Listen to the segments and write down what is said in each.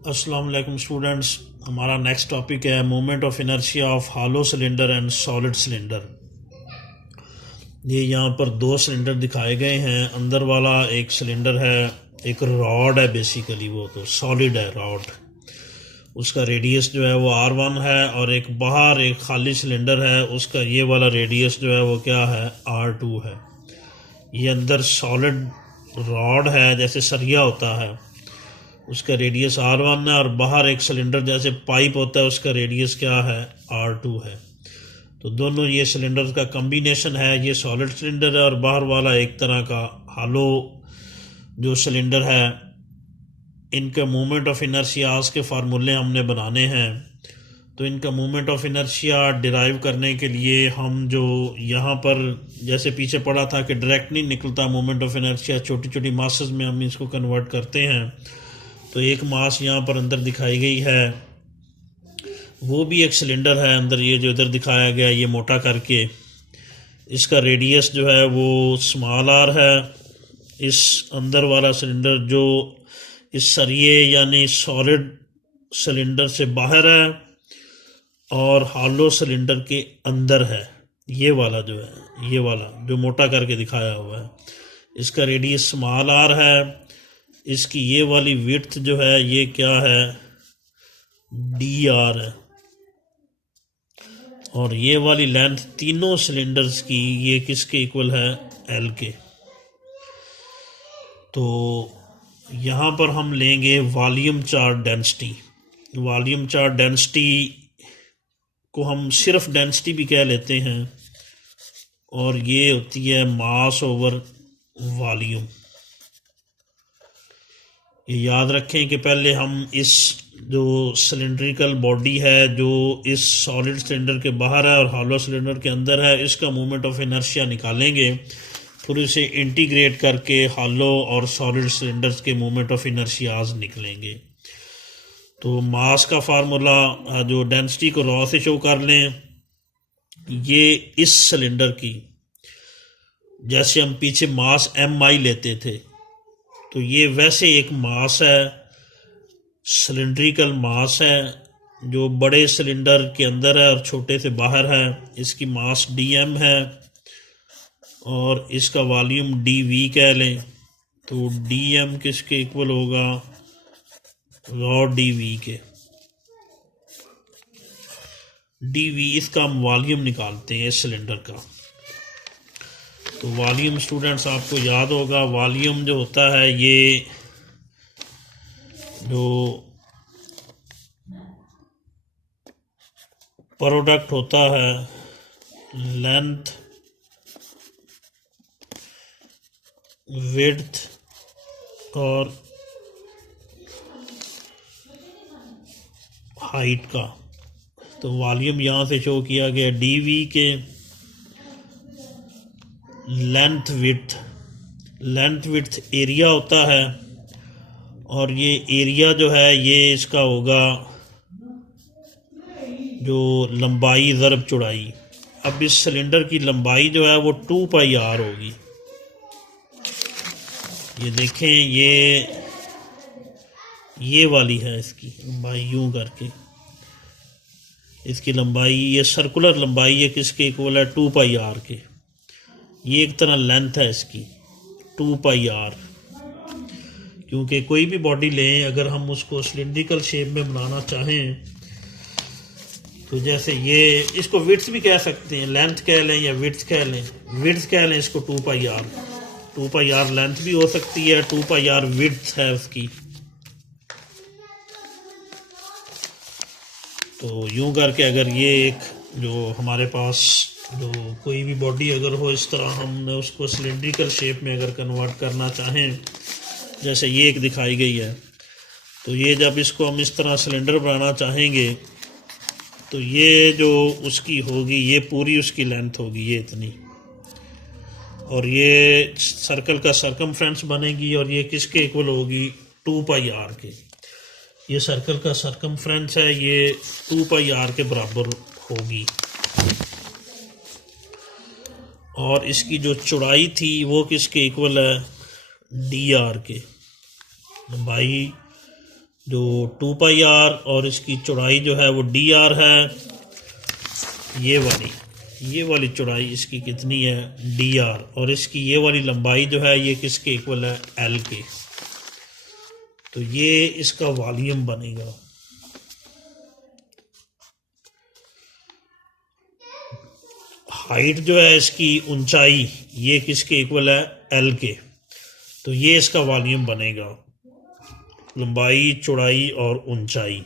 अस्सलाम वालेकुम स्टूडेंट्स। हमारा नेक्स्ट टॉपिक है moment of inertia of hollow cylinder and solid cylinder. ये यहाँ पर दो सिलेंडर दिखाए गए हैं। अंदर वाला एक सिलेंडर है, एक रॉड है, बेसिकली वो तो सॉलिड है रॉड। उसका रेडियस जो है वो R1 है, और एक बाहर एक खाली सिलेंडर है, उसका ये वाला रेडियस जो है वो क्या है, R2 है। ये अंदर सॉलिड रॉड है, जैसे सरिया होता है, उसका रेडियस R1 है, और बाहर एक सिलेंडर जैसे पाइप होता है, उसका रेडियस क्या है, R2 है। तो दोनों ये सिलेंडर का कम्बिनेशन है। ये सॉलिड सिलेंडर है और बाहर वाला एक तरह का हालो जो सिलेंडर है। इनका मोमेंट ऑफ इनर्शिया आज के फार्मूले हमने बनाने हैं। तो इनका मोमेंट ऑफ इनर्शिया डिराइव करने के लिए हम जो यहाँ पर जैसे पीछे पढ़ा था कि डायरेक्ट नहीं निकलता मोमेंट ऑफ इनर्शिया, छोटी छोटी मासेस में हम इसको कन्वर्ट करते हैं। तो एक मास यहाँ पर अंदर दिखाई गई है, वो भी एक सिलेंडर है अंदर। ये जो इधर दिखाया गया ये मोटा करके, इसका रेडियस जो है वो स्मॉल r है। इस अंदर वाला सिलेंडर जो इस सरिये यानी सॉलिड सिलेंडर से बाहर है और हॉलो सिलेंडर के अंदर है। ये वाला जो है, ये वाला जो मोटा करके दिखाया हुआ है, इसका रेडियस स्मॉल r है। इसकी ये वाली विड्थ जो है ये क्या है, dr है। और ये वाली लेंथ तीनों सिलेंडर्स की ये किसके इक्वल है, L के। तो यहाँ पर हम लेंगे volume charge density. Volume charge density को हम सिर्फ डेंसिटी भी कह लेते हैं, और ये होती है मास ओवर वॉल्यूम। ये याद रखें कि पहले हम इस जो सिलेंड्रिकल बॉडी है जो इस सॉलिड सिलेंडर के बाहर है और हॉलो सिलेंडर के अंदर है, इसका मोमेंट ऑफ इनर्शिया निकालेंगे, फिर इसे इंटीग्रेट करके हॉलो और सॉलिड सिलेंडर्स के मोमेंट ऑफ इनर्शियाज निकलेंगे। तो मास का फार्मूला जो डेंसिटी को रॉ से शो कर लें, ये इस सिलेंडर की जैसे हम पीछे मास mi लेते थे, तो ये वैसे एक मास है, सिलेंड्रिकल मास है जो बड़े सिलेंडर के अंदर है और छोटे से बाहर है। इसकी मास dm है और इसका वॉल्यूम dv कह लें। तो dm किसके इक्वल होगा, रॉ dv के। dv इसका हम वॉल्यूम निकालते हैं इस सिलेंडर का। तो वॉल्यूम स्टूडेंट्स आपको याद होगा, वॉल्यूम जो होता है ये जो प्रोडक्ट होता है लेंथ विड्थ और हाइट का। तो वॉल्यूम यहाँ से शो किया गया dv के लेंथ विड्थ एरिया होता है, और ये एरिया जो है ये इसका होगा जो लंबाई ज़रब चौड़ाई। अब इस सिलेंडर की लंबाई जो है वो 2πr होगी। ये देखें, ये वाली है इसकी लंबाई, यूं करके इसकी लंबाई, ये सर्कुलर लंबाई है किसके इक्वल है, 2πr के। ये एक तरह लेंथ है इसकी 2πr। क्योंकि कोई भी बॉडी लें, अगर हम उसको सिलिंड्रिकल शेप में बनाना चाहें, तो जैसे ये इसको विड्थ भी कह सकते हैं, लेंथ कह लें या विड्थ कह लें। विड्थ कह लें इसको 2πr लेंथ भी हो सकती है, 2πr विड्थ है उसकी। तो यूं करके अगर ये एक जो हमारे पास जो कोई भी बॉडी अगर हो, इस तरह हमने उसको सिलिंड्रिकल शेप में अगर कन्वर्ट करना चाहें, जैसे ये एक दिखाई गई है, तो ये जब इसको हम इस तरह सिलेंडर बनाना चाहेंगे, तो ये जो उसकी होगी ये पूरी उसकी लेंथ होगी, ये इतनी, और ये सर्कल का सरकमफ्रेंस बनेगी, और ये किसके इक्वल होगी, 2πr के। ये सर्कल का सरकमफ्रेंस है, ये 2πr के बराबर होगी। और इसकी जो चौड़ाई थी वो किसके इक्वल है, dr के। लंबाई जो 2πr और इसकी चौड़ाई जो है वो dr है। ये वाली चौड़ाई इसकी कितनी है, dr, और इसकी ये वाली लंबाई जो है ये किसके इक्वल है, l के। तो ये इसका वॉल्यूम बनेगा। हाइट जो है इसकी ऊंचाई ये किसके इक्वल है, l के। तो ये इसका वॉल्यूम बनेगा, लंबाई, चौड़ाई और ऊंचाई।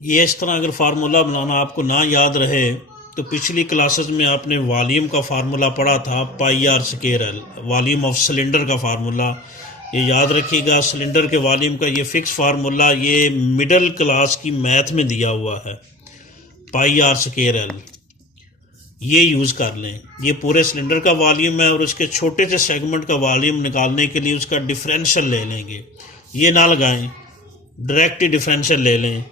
ये इस तरह अगर फार्मूला बनाना आपको ना याद रहे तो पिछली क्लासेस में आपने वॉल्यूम का फार्मूला पढ़ा था, πr²l, वॉल्यूम ऑफ सिलेंडर का फार्मूला। ये याद रखिएगा, सिलेंडर के वॉल्यूम का ये फिक्स फार्मूला ये मिडिल क्लास की मैथ में दिया हुआ है, πr²l। ये यूज़ कर लें। ये पूरे सिलेंडर का वॉल्यूम है और उसके छोटे से सेगमेंट का वॉल्यूम निकालने के लिए उसका डिफरेंशियल ले लेंगे। ये ना लगाएं, डायरेक्ट ही डिफरेंशियल ले लें।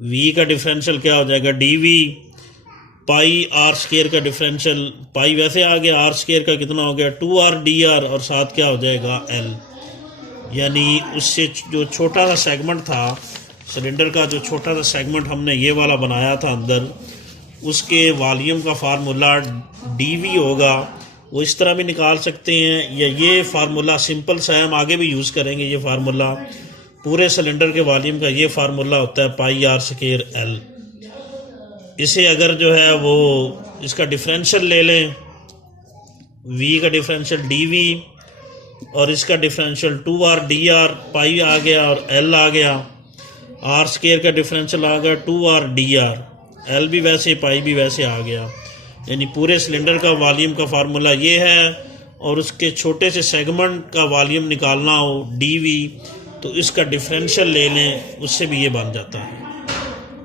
v का डिफरेंशियल क्या हो जाएगा, dv, πr² का डिफरेंशियल, पाई वैसे आ गया, r² का कितना हो गया 2r dr, और साथ क्या हो जाएगा l। यानी उससे जो छोटा सा सेगमेंट था सिलेंडर का, जो छोटा सा सेगमेंट हमने ये वाला बनाया था अंदर, उसके वॉल्यूम का फार्मूला dv होगा। वो इस तरह भी निकाल सकते हैं, या ये फार्मूला सिंपल सा है, हम आगे भी यूज़ करेंगे। ये फार्मूला पूरे सिलेंडर के वॉल्यूम का ये फार्मूला होता है πr²l। इसे अगर जो है वो इसका डिफरेंशियल ले लें, v का डिफरेंशियल dv और इसका डिफरेंशियल 2r dr, पाई आ गया और l आ गया, r² का डिफरेंशियल आ गया 2r dr, l भी वैसे, पाई भी वैसे आ गया। यानी पूरे सिलेंडर का वॉल्यूम का फार्मूला ये है, और उसके छोटे से सेगमेंट का वॉल्यूम निकालना हो dv, तो इसका डिफरेंशियल ले लें, उससे भी ये बन जाता है।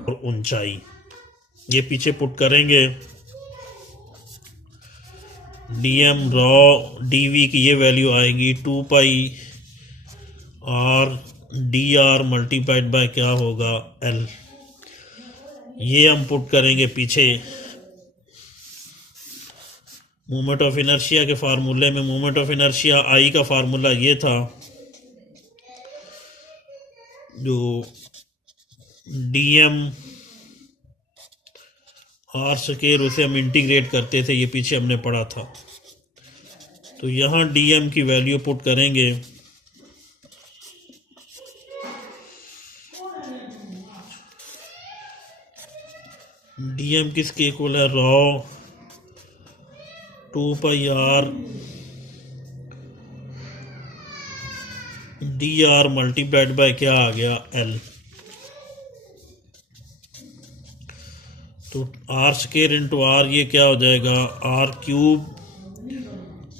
और ऊंचाई ये पीछे पुट करेंगे, dm रॉ dv की ये वैल्यू आएगी 2πr dr मल्टीप्लाइड बाय क्या होगा, l। ये हम पुट करेंगे पीछे मोमेंट ऑफ इनर्शिया के फार्मूले में। मोमेंट ऑफ इनर्शिया I का फार्मूला ये था, जो dm r², उसे हम इंटीग्रेट करते थे, ये पीछे हमने पढ़ा था। तो यहाँ dm की वैल्यू पुट करेंगे, dm किसके इक्वल है, raw 2πr dr multiplied by क्या आ गया, l। तो r² इंटू r ये क्या हो जाएगा, r³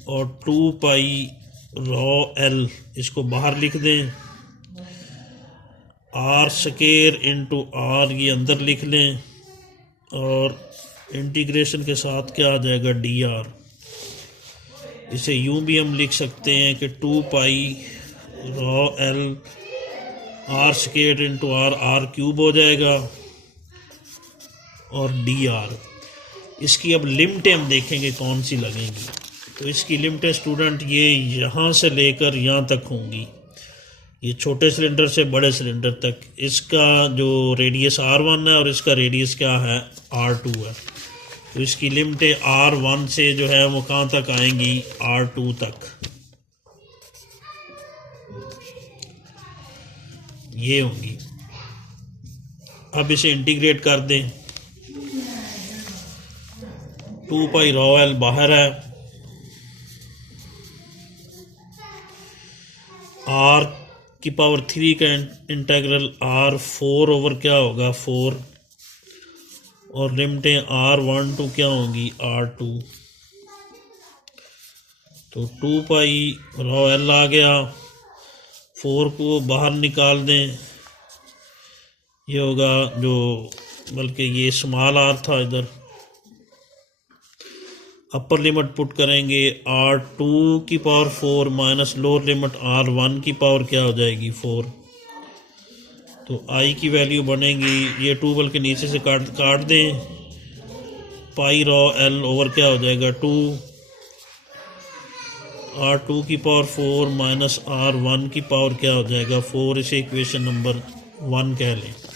और 2π रॉ l, इसको बाहर लिख दें। r² इंटू r ये अंदर लिख लें, और इंटीग्रेशन के साथ क्या आ जाएगा, dr। इसे यूं भी हम लिख सकते हैं कि 2π raw l r² into r, r³ हो जाएगा, और dr। इसकी अब लिमिटें हम देखेंगे कौन सी लगेंगी। तो इसकी लिमिटें स्टूडेंट ये यहाँ से लेकर यहाँ तक होंगी, ये छोटे सिलेंडर से बड़े सिलेंडर तक। इसका जो रेडियस r1 है और इसका रेडियस क्या है, r2 है। तो इसकी लिमिटें r1 से जो है वो कहाँ तक आएंगी, r2 तक। ये होंगी। अब इसे इंटीग्रेट कर दें, 2π रॉ l बाहर है, r की पावर 3 का इंटीग्रल r4 ओवर क्या होगा, 4, और लिमिटें r1 टू क्या होंगी, r2। तो 2π रॉ l आ गया, 4 को बाहर निकाल दें, ये होगा जो, बल्कि ये स्मॉल r था इधर, अपर लिमिट पुट करेंगे r2 की power 4 minus lower limit r1 की पावर क्या हो जाएगी, 4। तो I की वैल्यू बनेगी, ये 2 बल्कि नीचे से काट दें, पाई रॉ l ओवर क्या हो जाएगा, 2, r2 की पावर 4 माइनस r1 की पावर क्या हो जाएगा, 4। इसे इक्वेशन नंबर 1 कह लें।